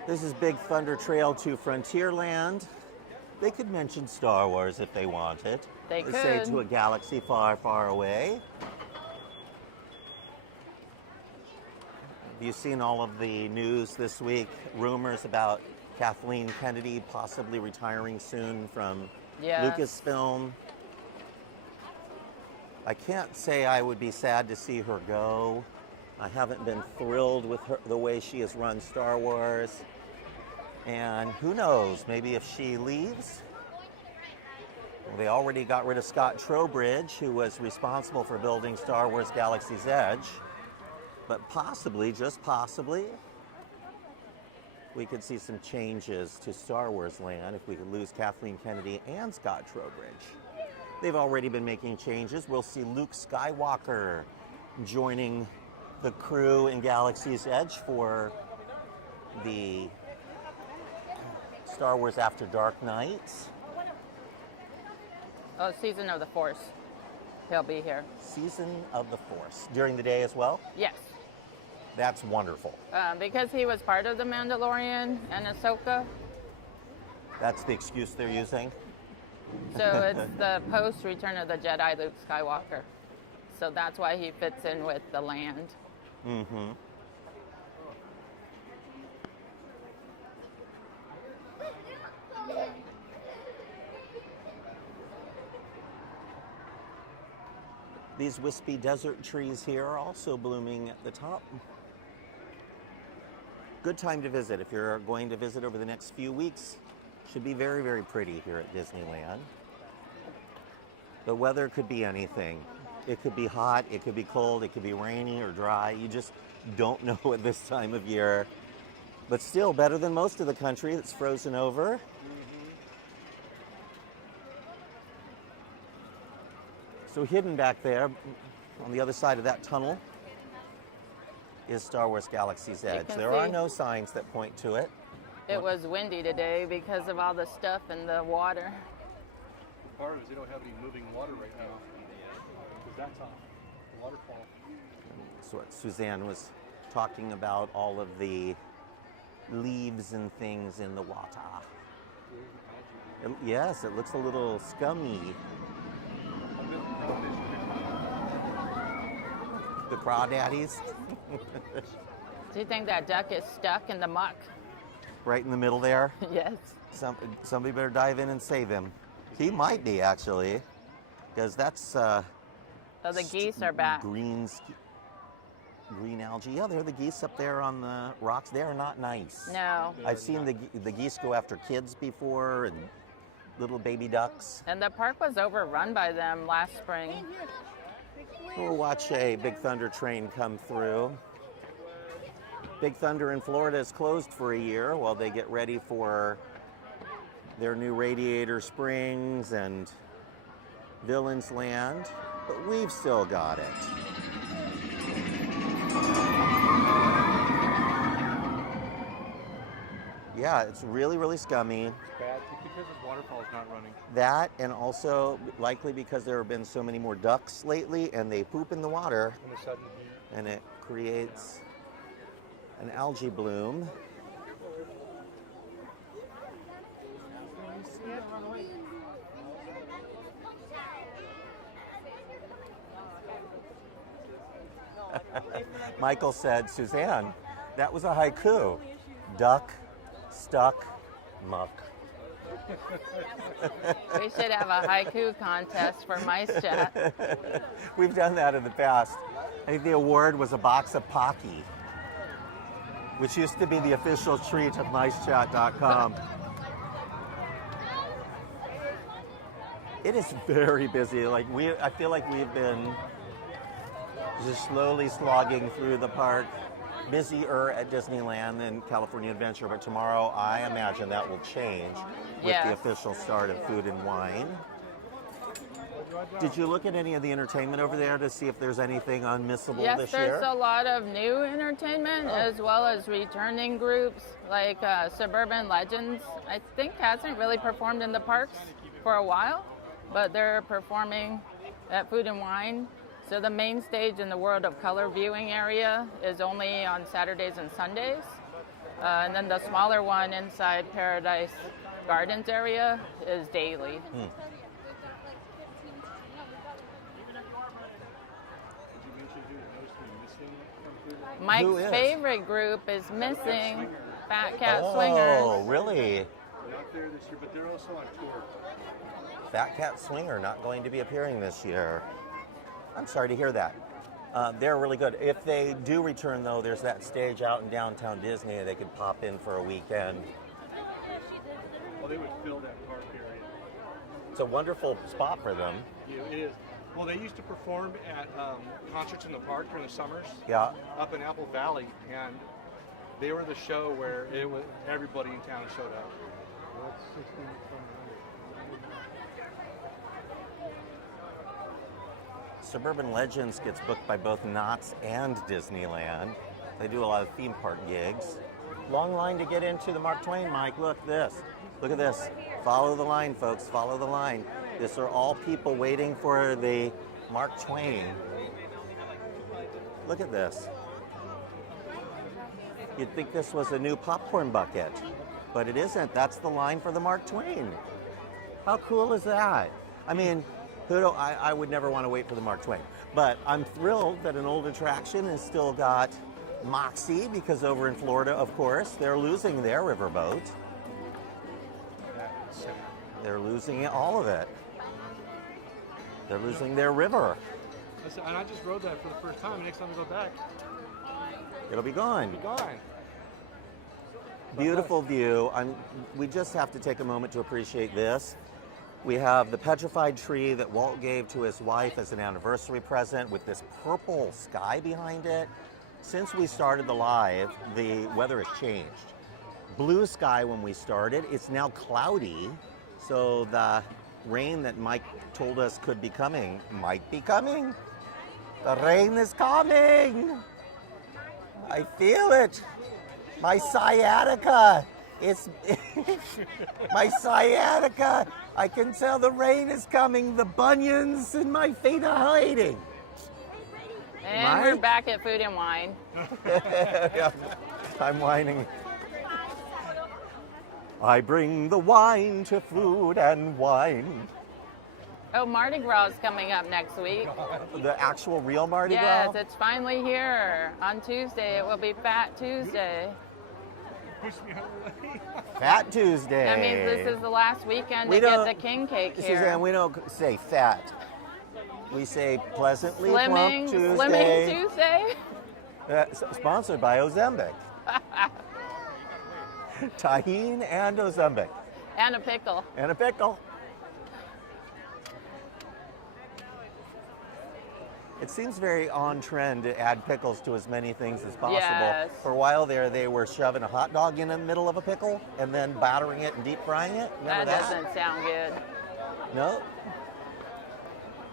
This is Big Thunder Trail to Frontierland. They could mention Star Wars if they wanted. They Let's say could. to a galaxy far, far away. Have you seen all of the news this week? Rumors about Kathleen Kennedy possibly retiring soon from Yes. Lucasfilm. I can't say I would be sad to see her go. I haven't been thrilled with her, the way she has run Star Wars. And who knows, maybe if she leaves, well, they already got rid of Scott Trowbridge, who was responsible for building Star Wars Galaxy's Edge. But possibly, just possibly, we could see some changes to Star Wars land if we could lose Kathleen Kennedy and Scott Trowbridge. They've already been making changes. We'll see Luke Skywalker joining the crew in Galaxy's Edge for the Star Wars After Dark Nights. Oh, Season of the Force. He'll be here. Season of the Force. During the day as well? Yes. That's wonderful. Because he was part of the Mandalorian and Ahsoka. That's the excuse they're using. So it's the post Return of the Jedi Luke Skywalker. So that's why he fits in with the land. Mm-hmm. These wispy desert trees here are also blooming at the top. Good time to visit. If you're going to visit over the next few weeks, should be very, very pretty here at Disneyland. The weather could be anything. It could be hot, it could be cold, it could be rainy or dry. You just don't know at this time of year. But still better than most of the country that's frozen over. So hidden back there, on the other side of that tunnel, is Star Wars Galaxy's Edge. can There are see- no signs that point to it. It was windy today because of all the stuff in the water. The part is they don't have any moving water right now. Because that's off the waterfall. That's what Suzanne was talking about, all of the leaves and things in the water. Yes, it looks a little scummy. The crawdaddies, Do you think that duck is stuck in the muck? right in the middle there. Yes. Somebody better dive in and save him. He might be, actually, because that's Oh, the geese are back. green algae. Yeah, they're the geese up there on the rocks. They are not nice. No. I've seen the geese go after kids before and little baby ducks. And the park was overrun by them last spring. We'll watch a Big Thunder train come through. Big Thunder in Florida is closed for a year while they get ready for their new Radiator Springs and Villains Land, but we've still got it. Yeah, it's really, really scummy. It's bad because this waterfall is not running. That, and also likely because there have been so many more ducks lately and they poop in the water In the sudden heat. and it creates an algae bloom. Michael said, Suzanne, that was a haiku. Duck, stuck, muck. We should have a haiku contest for Mice Chat. We've done that in the past. I think the award was a box of Pocky, which used to be the official treat of nicechat.com. It is very busy. I feel like we've been just slowly slogging through the park. Busier at Disneyland than California Adventure, but tomorrow I imagine that will change with the Yes. official start of Food and Wine. Did you look at any of the entertainment over there to see if there's anything unmissable Yes, this there's year? a lot of new entertainment as well as returning groups like Suburban Legends. I think hasn't really performed in the parks for a while, but they're performing at Food and Wine. So the main stage in the World of Color viewing area is only on Saturdays and Sundays. And then the smaller one inside Paradise Gardens area is daily. Mike's favorite group is Missing, Fat Cat Swingers. Oh, really? Not there this year, but they're also on tour. Fat Cat Swinger not going to be appearing this year. I'm sorry to hear that. They're really good. If they do return, though, there's that stage out in downtown Disney they could pop in for a weekend. Well, they would fill that park area. It's a wonderful spot for them. Yeah, it is. Well, they used to perform at concerts in the park during the summers. Yeah. Up in Apple Valley, and they were the show where it was everybody in town showed up. Suburban Legends gets booked by both Knott's and Disneyland. They do a lot of theme park gigs. Long line to get into the Mark Twain, Mike. Look this. Look at this. Follow the line, folks. Follow the line. These are all people waiting for the Mark Twain. Look at this. You'd think this was a new popcorn bucket, but it isn't. That's the line for the Mark Twain. How cool is that? I mean, I would never want to wait for the Mark Twain, but I'm thrilled that an old attraction has still got moxie, because over in Florida, of course, they're losing their riverboat. They're losing all of it. They're losing their river. And I just rode that for the first time. Next time we go back, It'll be gone. it'll be gone. Beautiful view. We just have to take a moment to appreciate this. We have the petrified tree that Walt gave to his wife as an anniversary present with this purple sky behind it. Since we started the live, the weather has changed. Blue sky when we started. It's now cloudy, so the rain that Mike told us could be coming might be coming. The rain is coming. I feel it. My sciatica. It's my sciatica. I can tell the rain is coming. The bunions in my feet are hiding. And we're back at Food and Wine. Yeah, I'm whining. I bring the wine to Food and Wine. Oh, Mardi Gras is coming up next week. The actual real Mardi Gras? Yes, it's finally here. On Tuesday, it will be Fat Tuesday. Fat Tuesday. That means this is the last weekend We to get don't- the king cake here. Suzanne, we don't say fat. We say pleasantly plump Tuesday. Slimming Tuesday. Sponsored by Ozempic. Tahine and Ozempic. And a pickle. And a pickle. It seems very on trend to add pickles to as many things as possible. Yes. For a while there, they were shoving a hot dog in the middle of a pickle and then battering it and deep frying it. Remember That doesn't sound good. No?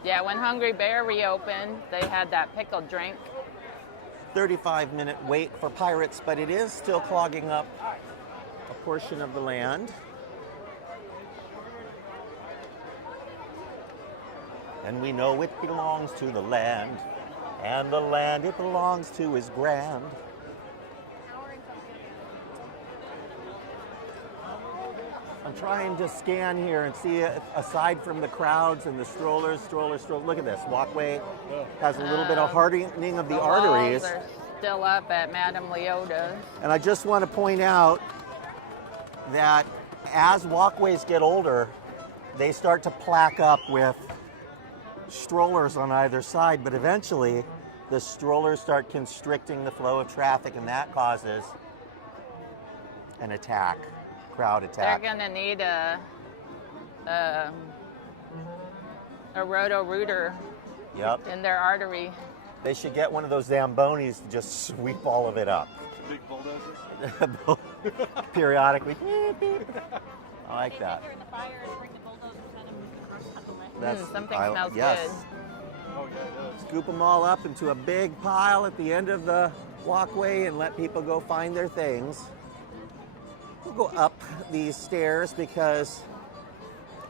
Yeah, when Hungry Bear reopened, they had that pickle drink. 35-minute wait for Pirates, but it is still clogging up a portion of the land. And we know it belongs to the land, and the land it belongs to is grand. I'm trying to scan here and see, aside from the crowds and the strollers, look at this. Walkway has a little bit of hardening of the arteries. Walls are still up at Madame Leota's. And I just want to point out that as walkways get older, they start to plaque up with strollers on either side, but eventually the strollers start constricting the flow of traffic, and that causes an attack, crowd attack. They're gonna need a roto-rooter Yep. in their artery. They should get one of those Zambonis to just sweep all of it up. Big bulldozers. Periodically. I like that. During the fire and bring the bulldozers in and crush up the leg. Something smells yes. good. Oh, yeah, it does. Scoop them all up into a big pile at the end of the walkway and let people go find their things. We'll go up these stairs because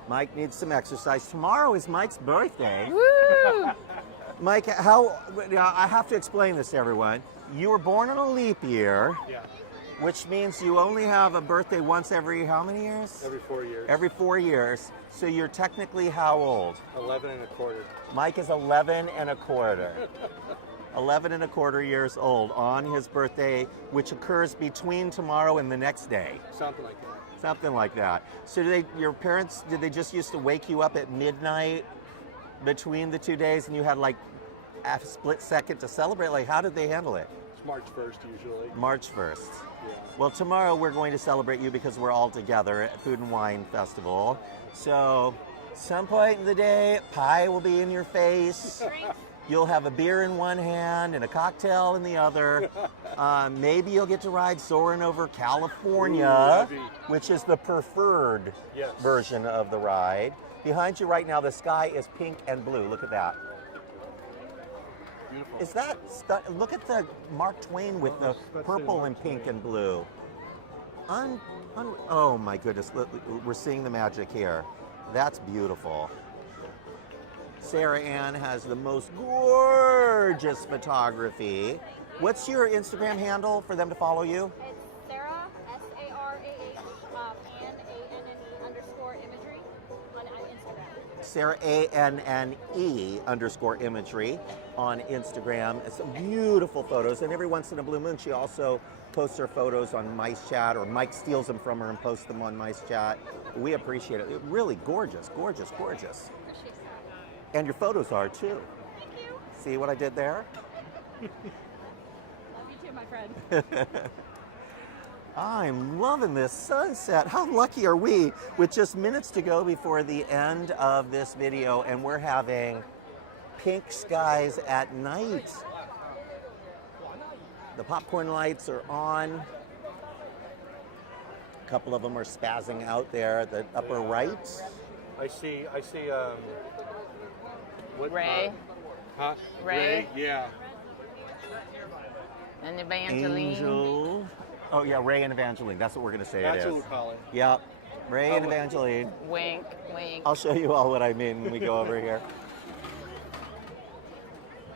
Mike needs some exercise. Tomorrow is Mike's birthday. Woo! Mike, I have to explain this to everyone. You were born in a leap year, Yeah, which means you only have a birthday once every how many years? every 4 years. Every 4 years. So you're technically how old? 11 and a quarter. Mike is 11 and a quarter. 11 and a quarter years old on his birthday, which occurs between tomorrow and the next day. Something like that. Something like that. So your parents, did they just used to wake you up at midnight between the 2 days and you had like a split second to celebrate? Like, how did they handle it? It's March 1st usually. March 1st. Yeah. Well, tomorrow we're going to celebrate you because we're all together at Food and Wine Festival. So, some point in the day, pie will be in your face. You'll have a beer in one hand and a cocktail in the other. Maybe you'll get to ride Soarin' over California, Ooh, that'd which is the preferred Yes. version of the ride. Behind you right now, the sky is pink and blue. Look at that. Beautiful. Is that, look at the Mark Twain with the Let's purple say and Mark pink Twain. and blue. Oh my goodness, we're seeing the magic here. That's beautiful. Sarah Ann has the most gorgeous photography. What's your Instagram handle for them to follow you? It's Sarah, S-A-R-A-H, Anne, A-N-N-E _ imagery on Instagram. Sarah ANNE_imagery on Instagram. It's some beautiful photos, and every once in a blue moon, she also posts her photos on Mice Chat, or Mike steals them from her and posts them on Mice Chat. We appreciate it. Really gorgeous, gorgeous, gorgeous. Appreciate that. And your photos are too. Thank you. See what I did there? Love you too, my friend. I'm loving this sunset. How lucky are we with just minutes to go before the end of this video, and we're having pink skies at night. The popcorn lights are on. A couple of them are spazzing out there at the upper right. I see, what? Ray. Huh? Ray. Yeah. And Evangeline. Angel. Oh yeah, Ray and Evangeline. That's what we're gonna say That's it what is. we call it. Yep. Ray and Oh, Evangeline. Wink, wink. I'll show you all what I mean when we go over here.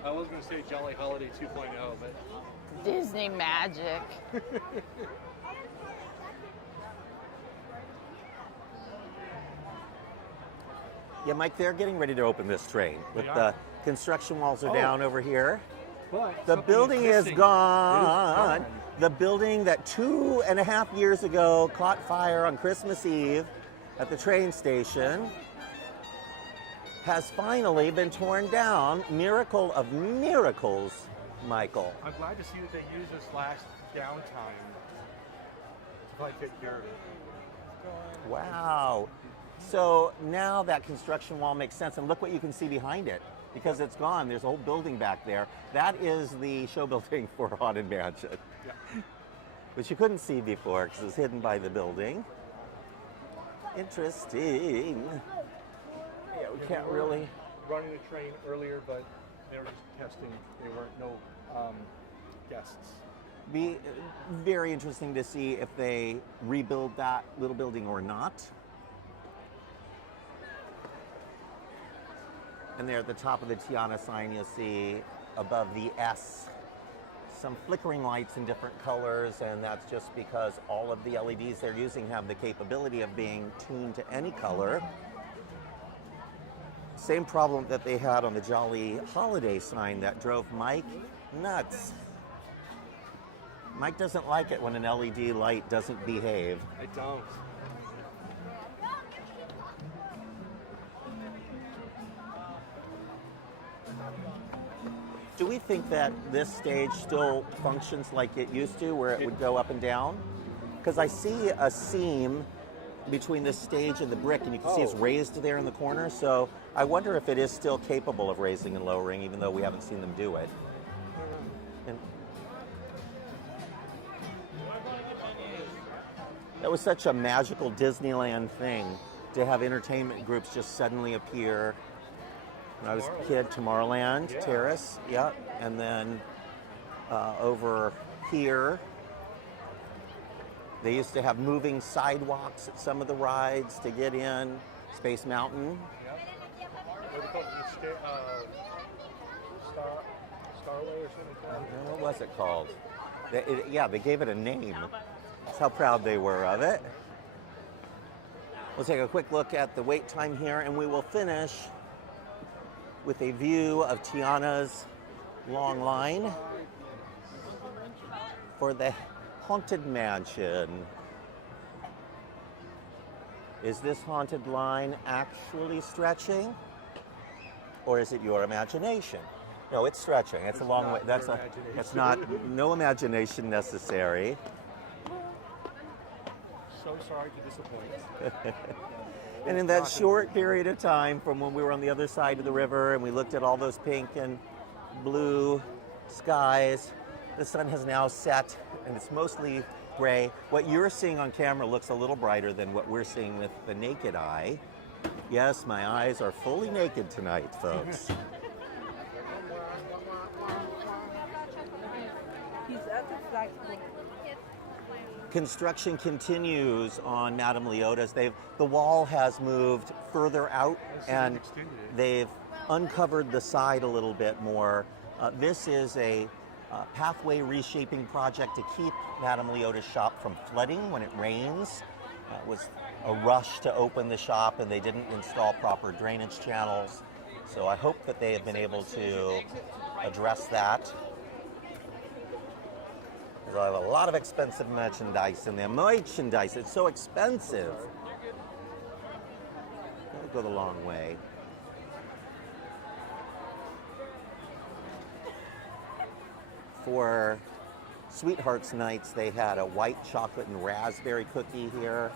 I was going to say Jolly Holiday 2.0, but Disney magic. Yeah, Mike, they're getting ready to open this train. With They are. the construction walls are Oh. down over here. but The something building is missing. gone. It is The building that 2.5 years ago caught fire on Christmas Eve at the train station has finally been torn down. Miracle of miracles, Michael. I'm glad to see that they used this last downtime to probably take care of it. Wow. So now that construction wall makes sense, and look what you can see behind it. Because it's gone, there's a whole building back there. That is the show building for Haunted Mansion. Yeah. Which you couldn't see before because it's hidden by the building. Interesting. Yeah, we can't were really. running the train earlier, but they were just testing. There weren't no guests. Be very interesting to see if they rebuild that little building or not. And there at the top of the Tiana sign, you'll see above the S some flickering lights in different colors, and that's just because all of the LEDs they're using have the capability of being tuned to any color. Same problem that they had on the Jolly Holiday sign that drove Mike nuts. Mike doesn't like it when an LED light doesn't behave. I don't. Do we think that this stage still functions like it used to, where it would go up and down? Because I see a seam between this stage and the brick, and you can see it's raised there in the corner. So I wonder if it is still capable of raising and lowering, even though we haven't seen them do it. And that was such a magical Disneyland thing to have entertainment groups just suddenly appear. When I was a kid, Tomorrowland Yeah. Terrace, yeah, and then over here, they used to have moving sidewalks at some of the rides to get in. Space Mountain. Yep. What do you call it? Starway or something like that? What was it called? Yeah, they gave it a name. That's how proud they were of it. We'll take a quick look at the wait time here, and we will finish with a view of Tiana's long line for the Haunted Mansion. Is this haunted line actually stretching? Or is it your imagination? No, it's stretching. It's a long way. That's not, no imagination necessary. So sorry to disappoint. And in that short period of time from when we were on the other side of the river and we looked at all those pink and blue skies, the sun has now set and it's mostly gray. What you're seeing on camera looks a little brighter than what we're seeing with the naked eye. Yes, my eyes are fully naked tonight, folks. Construction continues on Madame Leota's. The wall has moved further out and they've uncovered the side a little bit more. This is a pathway reshaping project to keep Madame Leota's shop from flooding when it rains. It was a rush to open the shop and they didn't install proper drainage channels. So I hope that they have been able to address that. I have a lot of expensive merchandise in there. Merchandise, it's so expensive. That'll go the long way. For Sweethearts Nights, they had a white chocolate and raspberry cookie here.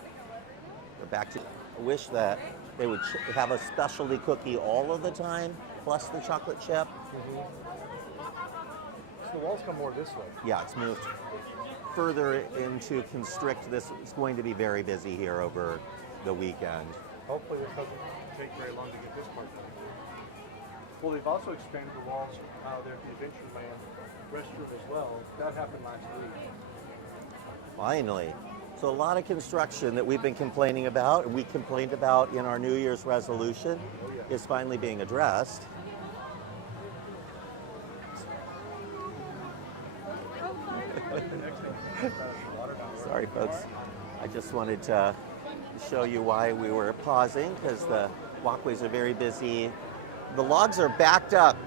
We're back to, I wish that they would have a specialty cookie all of the time, plus the chocolate chip. So the walls come more this way. Yeah, it's moved further into constrict. This is going to be very busy here over the weekend. Hopefully this doesn't take very long to get this part done. Well, they've also expanded the walls there at the Adventureland restroom as well. That happened last week. Finally. So a lot of construction that we've been complaining about, and we complained about in our New Year's resolution, is finally being addressed. Sorry, folks. I just wanted to show you why we were pausing, because the walkways are very busy. The logs are backed up.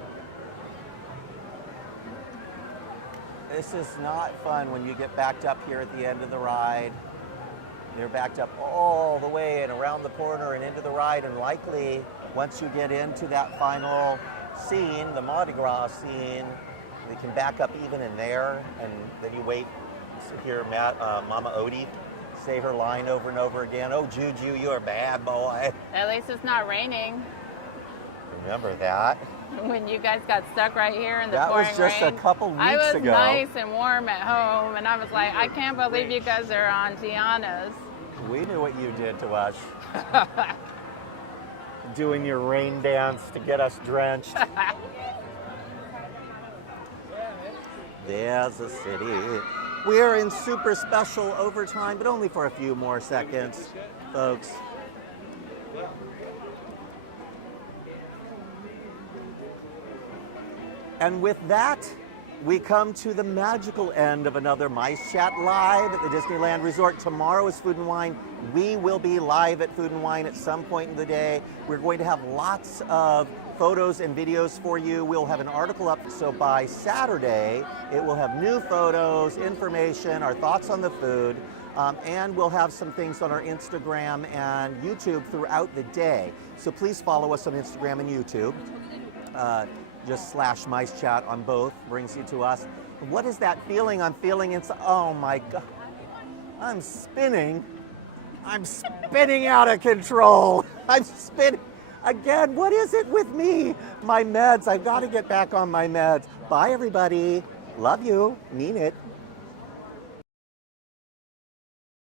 This is not fun when you get backed up here at the end of the ride. They're backed up all the way and around the corner and into the ride, and likely once you get into that final scene, the Mardi Gras scene, they can back up even in there, and then you wait to hear Mama Odie say her line over and over again. Oh, Juju, you're a bad boy. At least it's not raining. Remember that. When you guys got stuck right here in the That was pouring just rain, a couple weeks I was ago. nice and warm at home, and I was like, I can't believe you guys are on Tiana's. We knew what you did to us. Doing your rain dance to get us drenched. There's the city. We're in super special overtime, but only for a few more seconds, folks. And with that, we come to the magical end of another Mice Chat Live at the Disneyland Resort. Tomorrow is Food and Wine. We will be live at Food and Wine at some point in the day. We're going to have lots of photos and videos for you. We'll have an article up, so by Saturday, it will have new photos, information, our thoughts on the food, and we'll have some things on our Instagram and YouTube throughout the day. So please follow us on Instagram and YouTube. Just /Mice Chat on both brings you to us. What is that feeling I'm feeling? It's, oh my God, I'm spinning out of control. I'm spinning. Again, what is it with me? My meds, I've got to get back on my meds. Bye, everybody. Love you. Mean it.